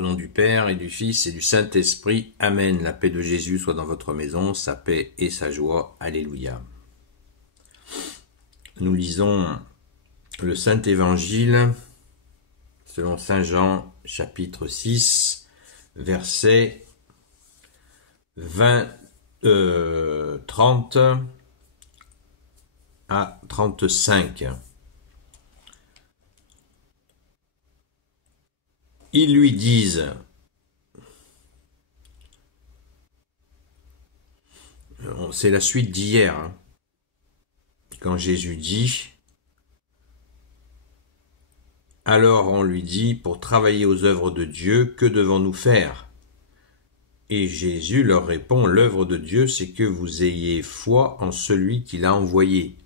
Au nom du Père et du Fils et du Saint-Esprit. Amen. La paix de Jésus soit dans votre maison, sa paix et sa joie. Alléluia. Nous lisons le Saint-Évangile selon Saint Jean, chapitre 6, versets 30 à 35. Ils lui disent, c'est la suite d'hier, quand Jésus dit, alors on lui dit, pour travailler aux œuvres de Dieu, que devons-nous faire? Et Jésus leur répond, l'œuvre de Dieu, c'est que vous ayez foi en celui qui l'a envoyé.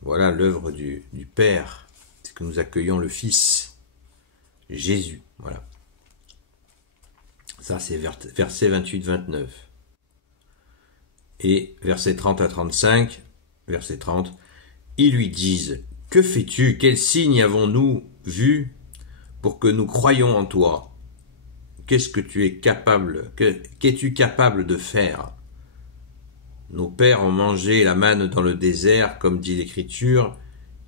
Voilà l'œuvre du Père, c'est que nous accueillons le Fils. Jésus, voilà. Ça, c'est verset 28-29. Et verset 30 à 35, verset 30, ils lui disent, que fais-tu? Quel signe avons-nous vu pour que nous croyions en toi? Qu'est-ce que tu es capable, qu'es-tu capable de faire? Nos pères ont mangé la manne dans le désert, comme dit l'Écriture,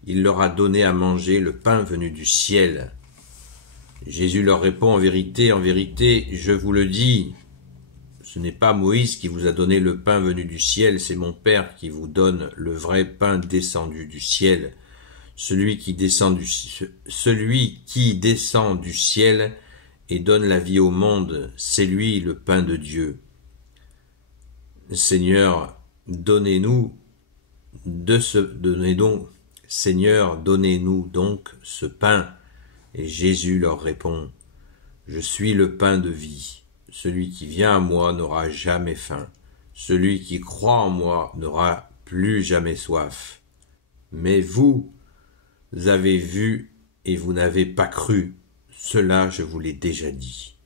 il leur a donné à manger le pain venu du ciel. Jésus leur répond, en vérité, je vous le dis, ce n'est pas Moïse qui vous a donné le pain venu du ciel, c'est mon Père qui vous donne le vrai pain descendu du ciel. Celui qui descend du ciel et donne la vie au monde, c'est lui le pain de Dieu. Seigneur, donnez-nous donc ce pain. Et Jésus leur répond, je suis le pain de vie. Celui qui vient à moi n'aura jamais faim. Celui qui croit en moi n'aura plus jamais soif. Mais vous avez vu et vous n'avez pas cru. Cela, je vous l'ai déjà dit.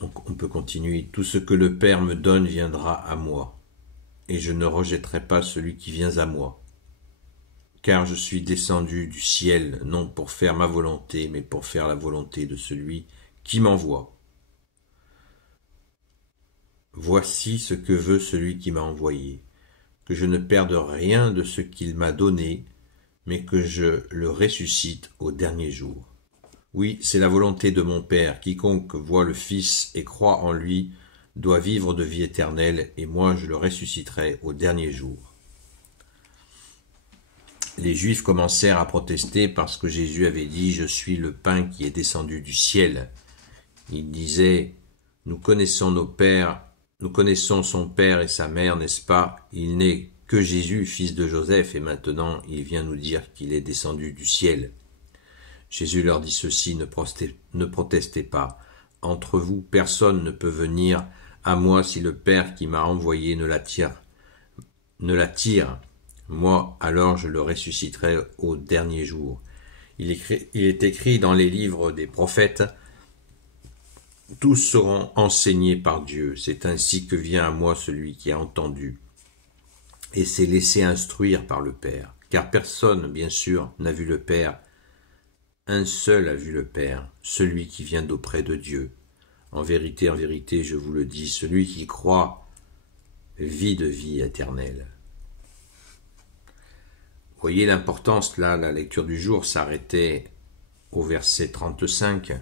Donc, on peut continuer. Tout ce que le Père me donne viendra à moi. Et je ne rejetterai pas celui qui vient à moi. Car je suis descendu du ciel, non pour faire ma volonté, mais pour faire la volonté de celui qui m'envoie. Voici ce que veut celui qui m'a envoyé, que je ne perde rien de ce qu'il m'a donné, mais que je le ressuscite au dernier jour. Oui, c'est la volonté de mon Père, quiconque voit le Fils et croit en lui, doit vivre de vie éternelle, et moi je le ressusciterai au dernier jour. Les Juifs commencèrent à protester parce que Jésus avait dit « Je suis le pain qui est descendu du ciel ». Ils disaient « Nous connaissons son père et sa mère, n'est-ce pas? Il n'est que Jésus, fils de Joseph, et maintenant il vient nous dire qu'il est descendu du ciel. » Jésus leur dit ceci, ne protestez pas. Entre vous, personne ne peut venir à moi si le Père qui m'a envoyé ne l'attire. Moi, alors je le ressusciterai au dernier jour. Il est écrit dans les livres des prophètes, tous seront enseignés par Dieu. C'est ainsi que vient à moi celui qui a entendu et s'est laissé instruire par le Père. Car personne, bien sûr, n'a vu le Père. Un seul a vu le Père, celui qui vient d'auprès de Dieu. En vérité, je vous le dis, celui qui croit vit de vie éternelle. Vous voyez l'importance, là, la lecture du jour s'arrêtait au verset 35.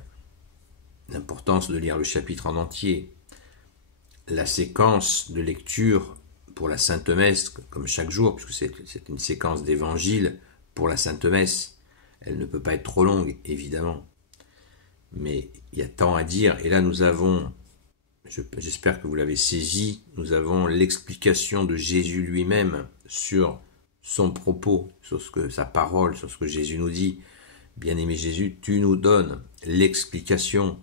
L'importance de lire le chapitre en entier. La séquence de lecture pour la Sainte Messe, comme chaque jour, puisque c'est une séquence d'évangile pour la Sainte Messe. Elle ne peut pas être trop longue, évidemment. Mais il y a tant à dire. Et là, nous avons, j'espère que vous l'avez saisi, nous avons l'explication de Jésus lui-même sur son propos, sur sa parole, sur ce que Jésus nous dit. Bien-aimé Jésus, tu nous donnes l'explication.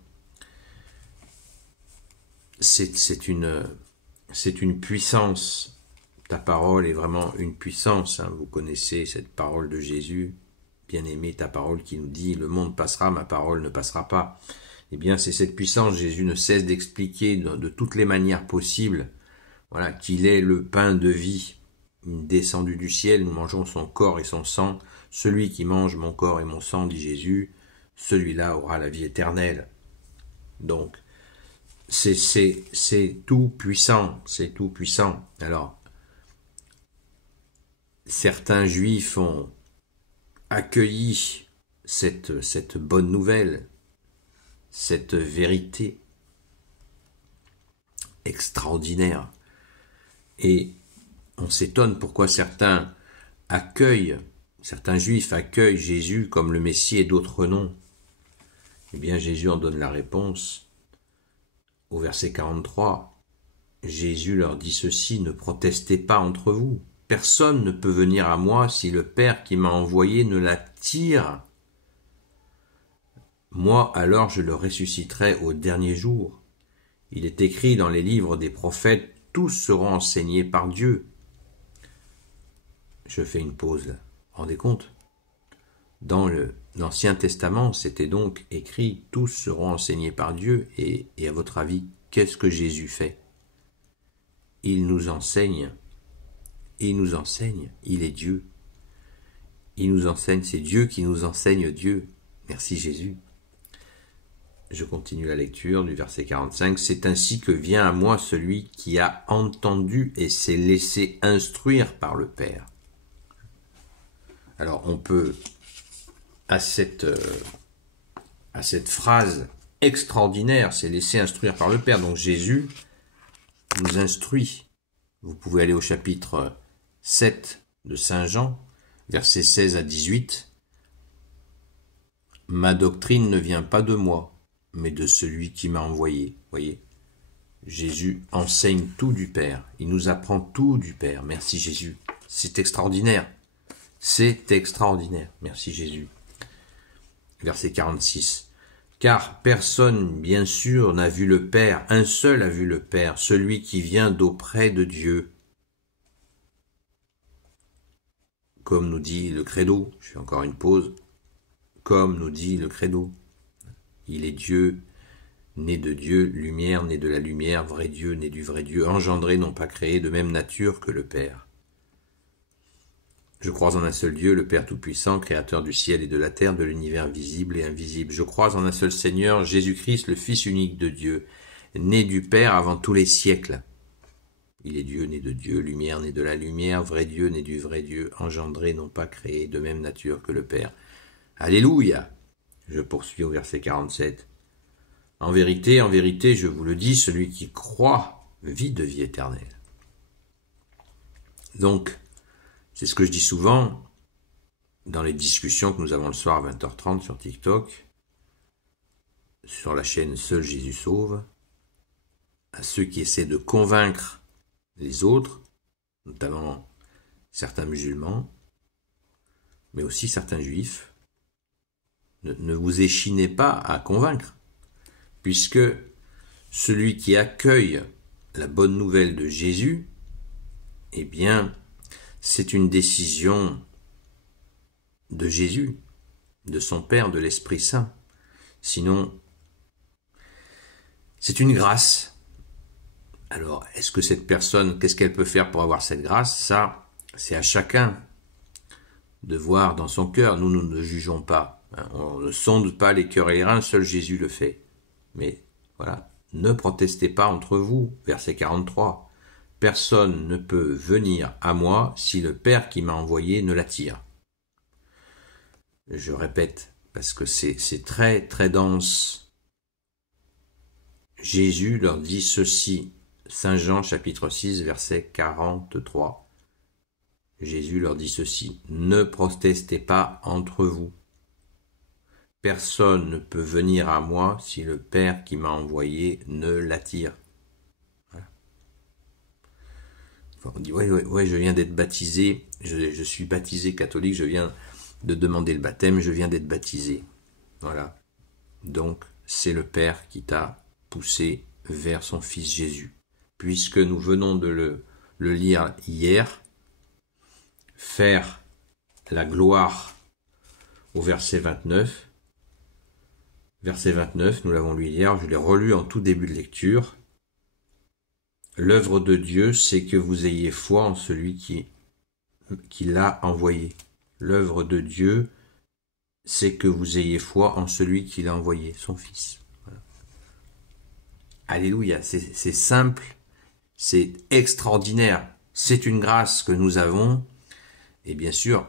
C'est une puissance. Ta parole est vraiment une puissance. Vous connaissez cette parole de Jésus. Bien-aimé, ta parole qui nous dit « Le monde passera, ma parole ne passera pas ». Eh bien, c'est cette puissance. Jésus ne cesse d'expliquer de toutes les manières possibles, voilà, qu'il est le pain de vie. descendu du ciel, nous mangeons son corps et son sang. Celui qui mange mon corps et mon sang, dit Jésus, celui-là aura la vie éternelle. Donc, c'est tout puissant, c'est tout puissant. Alors, certains juifs ont accueilli cette bonne nouvelle, cette vérité extraordinaire. Et on s'étonne pourquoi certains juifs accueillent Jésus comme le Messie et d'autres non. Eh bien, Jésus en donne la réponse au verset 43. Jésus leur dit ceci, ne protestez pas entre vous. Personne ne peut venir à moi si le Père qui m'a envoyé ne l'attire. Moi, alors, je le ressusciterai au dernier jour. Il est écrit dans les livres des prophètes, tous seront enseignés par Dieu. Je fais une pause là. Rendez compte? Dans l'Ancien Testament, c'était donc écrit, tous seront enseignés par Dieu. Et à votre avis, qu'est-ce que Jésus fait? Il nous enseigne. Il nous enseigne. Il est Dieu. Il nous enseigne. C'est Dieu qui nous enseigne Dieu. Merci Jésus. Je continue la lecture du verset 45. C'est ainsi que vient à moi celui qui a entendu et s'est laissé instruire par le Père. Alors on peut, à cette phrase extraordinaire, s'est laissé instruire par le Père. Donc Jésus nous instruit. Vous pouvez aller au chapitre 7 de Saint Jean, versets 16 à 18. Ma doctrine ne vient pas de moi, mais de celui qui m'a envoyé. Voyez, Jésus enseigne tout du Père. Il nous apprend tout du Père. Merci Jésus. C'est extraordinaire. C'est extraordinaire. Merci Jésus. Verset 46. Car personne, bien sûr, n'a vu le Père. Un seul a vu le Père, celui qui vient d'auprès de Dieu. Comme nous dit le credo. Je fais encore une pause. Comme nous dit le credo. Il est Dieu, né de Dieu, lumière, né de la lumière, vrai Dieu, né du vrai Dieu, engendré, non pas créé, de même nature que le Père. Je crois en un seul Dieu, le Père Tout-Puissant, créateur du ciel et de la terre, de l'univers visible et invisible. Je crois en un seul Seigneur, Jésus-Christ, le Fils unique de Dieu, né du Père avant tous les siècles. Il est Dieu, né de Dieu, lumière, né de la lumière, vrai Dieu, né du vrai Dieu, engendré, non pas créé, de même nature que le Père. Alléluia! Je poursuis au verset 47. En vérité, je vous le dis, celui qui croit vit de vie éternelle. Donc, c'est ce que je dis souvent dans les discussions que nous avons le soir à 20h30 sur TikTok, sur la chaîne Seul Jésus Sauve, à ceux qui essaient de convaincre les autres, notamment certains musulmans, mais aussi certains juifs. Ne vous échinez pas à convaincre, puisque celui qui accueille la bonne nouvelle de Jésus, eh bien, c'est une décision de Jésus, de son Père, de l'Esprit Saint. Sinon, c'est une grâce. Alors, est-ce que cette personne, qu'est-ce qu'elle peut faire pour avoir cette grâce? Ça, c'est à chacun de voir dans son cœur. Nous ne jugeons pas. On ne sonde pas les cœurs et les reins, seul Jésus le fait. Mais voilà, ne protestez pas entre vous, verset 43. Personne ne peut venir à moi si le Père qui m'a envoyé ne l'attire. Je répète, parce que c'est très très dense. Jésus leur dit ceci, Saint Jean chapitre 6 verset 43. Jésus leur dit ceci, ne protestez pas entre vous. Personne ne peut venir à moi si le Père qui m'a envoyé ne l'attire. Voilà. On dit, ouais, je viens d'être baptisé, je suis baptisé catholique, je viens de demander le baptême, je viens d'être baptisé. Voilà. Donc, c'est le Père qui t'a poussé vers son Fils Jésus. Puisque nous venons de le lire hier, faire la gloire au verset 29. Verset 29, nous l'avons lu hier, je l'ai relu en tout début de lecture. L'œuvre de Dieu, c'est que vous ayez foi en celui qui qui l'a envoyé. L'œuvre de Dieu, c'est que vous ayez foi en celui qui l'a envoyé, son Fils. Voilà. Alléluia, c'est simple, c'est extraordinaire. C'est une grâce que nous avons, et bien sûr,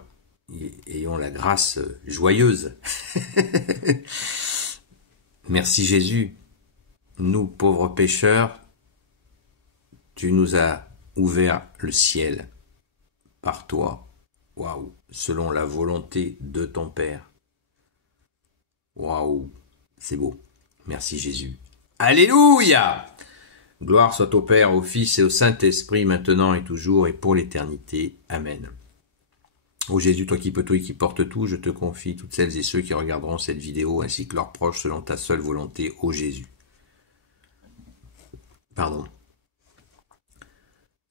ayons la grâce joyeuse. Merci Jésus. Nous, pauvres pécheurs, tu nous as ouvert le ciel par toi. Waouh, selon la volonté de ton Père. Waouh, c'est beau. Merci Jésus. Alléluia! Gloire soit au Père, au Fils et au Saint-Esprit, maintenant et toujours et pour l'éternité. Amen. Ô Jésus, toi qui peux tout et qui portes tout, je te confie toutes celles et ceux qui regarderont cette vidéo, ainsi que leurs proches, selon ta seule volonté, ô Jésus. Pardon.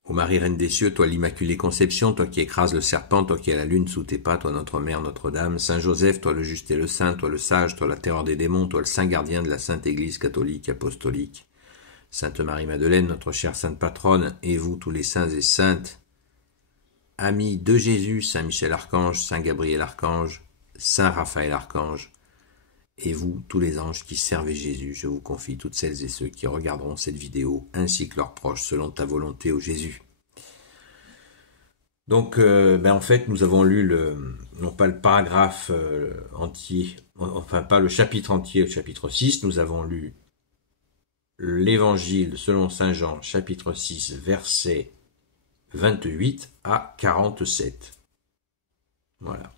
Ô Marie, Reine des cieux, toi l'Immaculée Conception, toi qui écrases le serpent, toi qui as la lune sous tes pas, toi notre Mère, Notre-Dame, Saint Joseph, toi le juste et le saint, toi le sage, toi la terreur des démons, toi le saint gardien de la Sainte Église catholique apostolique, Sainte Marie-Madeleine, notre chère Sainte Patronne, et vous tous les saints et saintes, amis de Jésus, Saint Michel Archange, Saint Gabriel Archange, Saint Raphaël Archange, et vous, tous les anges qui servez Jésus, je vous confie toutes celles et ceux qui regarderont cette vidéo, ainsi que leurs proches, selon ta volonté, ô Jésus. Donc, en fait, nous avons lu non pas le paragraphe entier, enfin pas le chapitre entier, le chapitre 6, nous avons lu l'évangile selon Saint Jean, chapitre 6, versets 28 à 47. Voilà.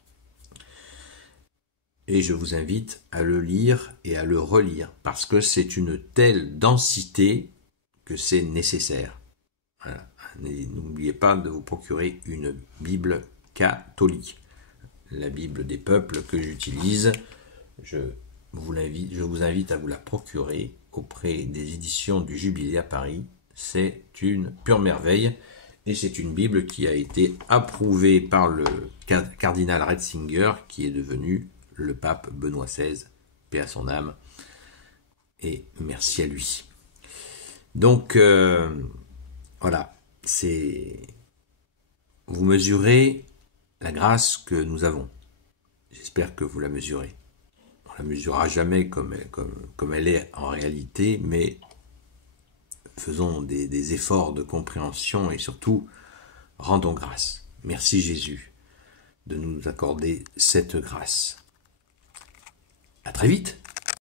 Et je vous invite à le lire et à le relire, parce que c'est une telle densité que c'est nécessaire. Voilà. N'oubliez pas de vous procurer une Bible catholique. La Bible des peuples que j'utilise, je vous invite à vous la procurer auprès des éditions du Jubilé à Paris. C'est une pure merveille. Et c'est une Bible qui a été approuvée par le cardinal Ratzinger, qui est devenu le pape Benoît XVI, paix à son âme, et merci à lui. Donc, voilà, vous mesurez la grâce que nous avons. J'espère que vous la mesurez. On la mesurera jamais comme elle est en réalité, mais faisons des efforts de compréhension et surtout, rendons grâce. Merci Jésus de nous accorder cette grâce. À très vite.